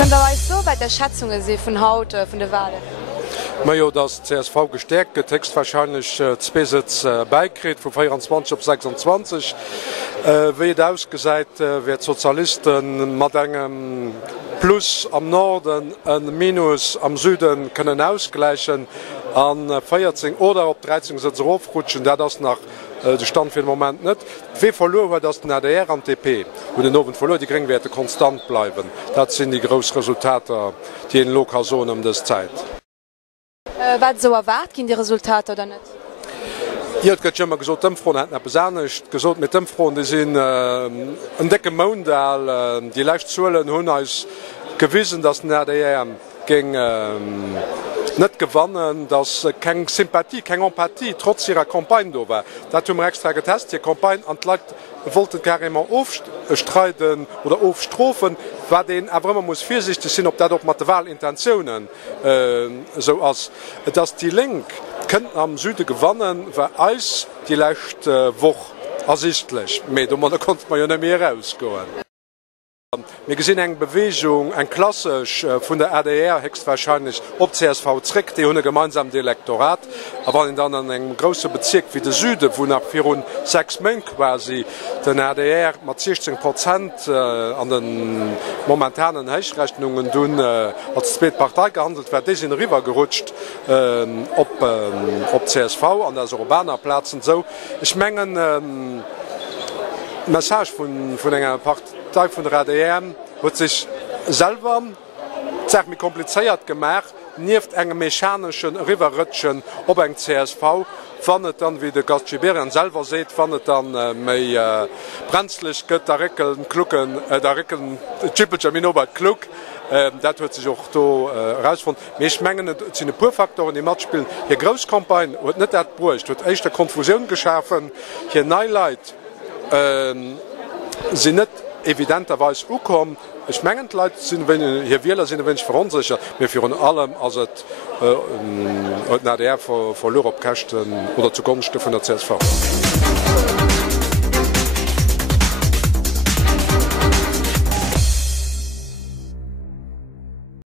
Kann da so bei der Schätzungen se vun Haut vun de Wale? Ma jo das CSV gestärkt Text wahrscheinlich Spesitz beikret vu 24 op 26 wie ausgeseit wer Sozialisten mat engem plus am Norden en Minus am Süden können ausgleichen an 14 oder op 13 aufrutschen, der das nach de Stand fir moment net. Wie verloren das den ADR an TP wo den nowen verloren die Geringwerte konstant bleiben. Dat sind die großen Resultate, die in Lokalzonen des Zeit. Wat so erwart gin die Resultate oder net? Hier gëtt immer gesot Dëmfron het besannecht gesot mit Dëmfron die sinn en decke Mondal die leicht zuelen hunn als gewissen dat der ging net gewannen, dass keng Sympathie, keng Empathie trotz ihrer Kampagne do war. Dat hun extra getest, die Kampagne anlagt wollten gar immer aufstreiten oder aufstrofen, war den aber immer muss vorsichtig sinn, ob dat op mat Wahlintentionen so ass dass die Link könnten am Süde gewannen, war als die lecht woch ersichtlich. Da konnte man ja nicht mehr rausgoen. Wir gesinn eng Bewegung eng klassisch vun der ADR hext wahrscheinlich op CSV zréck die hunne gemeinsam Elektorat, aber in dann an eng grosse Bezirk wie de Süde, wo nach 6 Mën quasi den ADR mat 16% an den momentanen Heichrechnungen dun als Zweetpartei gehandelt, wer dé in River gerutscht op CSV an der urbaner Plazen so. Ich mengen Message vun enger Partei vun der ADR huet sich selber mir kompliziert gemacht, nieft engem mechanischen Riverrutschen op eng CSV fannet dann wie de Gastgeberian selber seet, fannet dann méi brenzlig gëtt der Rickeln klucken der Ricken Chippelcher Minobat klug. Dat huet sich auch herausfund. Mech menggen sinn Purfaktoren die Mat spielen. Hier Groskampagne huet net dat brucht, huet eich der Konfusion geschaffen, hier Neileit sie net evidenterweise ukom. Ich mengend Leute sind hier Wähler sind wenn ich verunsicher mir für allem als der verloren op Kächten oder zugunsten von der CSV.